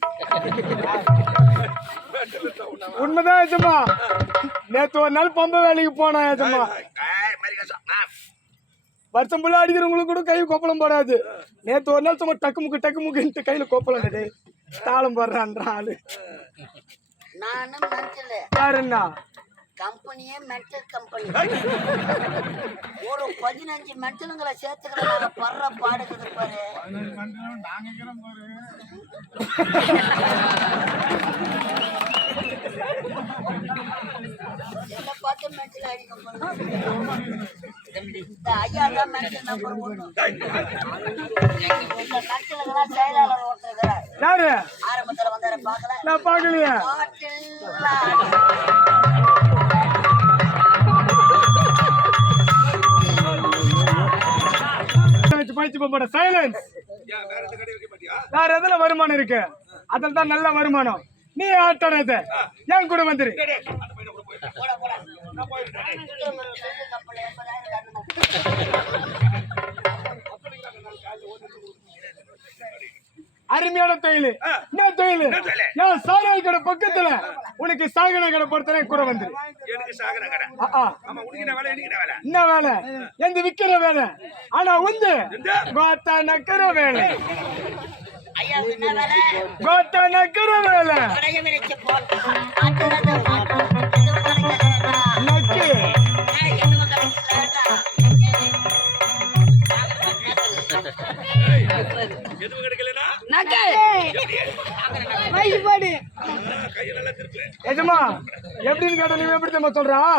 உண்மைதான் ஏஜமா நேத்து ஒரு நாள் பம்ப வேலைக்கு போனேன் ஏஜமா வருஷம் புள்ள அடிக்கிறவங்களுக்கு கூட கை கொப்பளம் போடாது. நேத்து ஒரு நாள் சும்மா டக்கு முக்கு டக்கு முக்குன்ட்டு கையில கோப்பளம் டேய். தாளம் போடுறான்ற ஆளு. நானும் மென்டல் யாருன்னா? கம்பெனியே மென்டல் கம்பெனி. ஒரு பதினஞ்சு மென்டலுங்களை படுற பாடுகிறது பாரு. யாரு? ஆரம்பத்துல வந்தார நான் பாக்கலையே சைலன்ஸ் வேற எதுல வருமானம் இருக்கு? அதில் தான் நல்ல வருமானம். நீ ஆட்டறது என் கூட வந்துரு. அருமையான தொழில் என்ன தொழில்? ஏன் சாராய கடை பக்கத்துல உனக்கு சாகன கடை பொறுத்தனே. ஆமா, உனக்கு என்ன வேலை, எந்த விக்கிற வேலை? ஆனா உந்து? கோத்தா நக்கிற வேலை. கோத்தா நக்கிற வேலை? எஜமா எப்படின்னு கேட்ட நீ எப்படி தெரியுமா சொல்றான்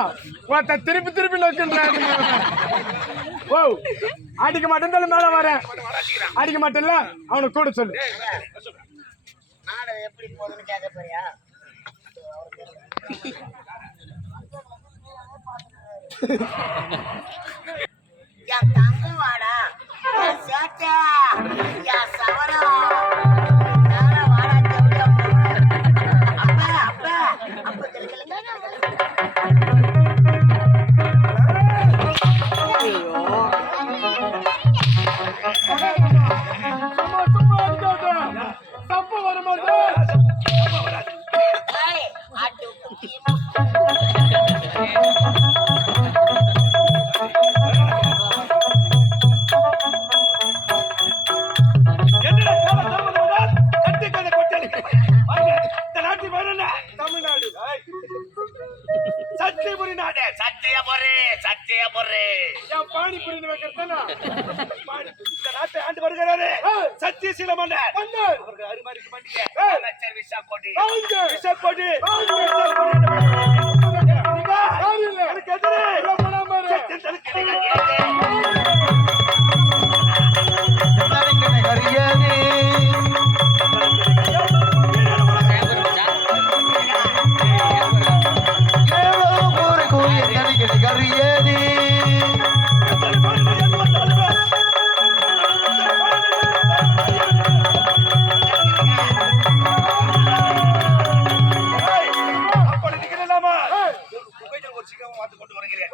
ஒருத்த திருப்பி திருப்பி நோக்கின்றான் ஓ அடிக்க மாட்டேன் மேல வரேன் அடிக்க மாட்டேன்ல அவனுக்கு கூட சொல்லு. நாடு எப்படி போகுதுன்னு கேட்க போறியா? என் தங்கு வாடா. என் சேட்டை. அப்ப சத்தியபுரி. என் பானிபுரி வைக்கிறதானா இந்த நாட்டை ஆண்டு வருகிறாரு சத்தியசீல மன்னர். அவருக்கு அருமாரிக்கு ஏய். அமைச்சர் பண்ணுறாரு? யாரு இல்ல? எனக்கு எதிரே. சத்தியம் தடுக்கிறீங்க. பார்த்து கொண்டு வருகிறேன்.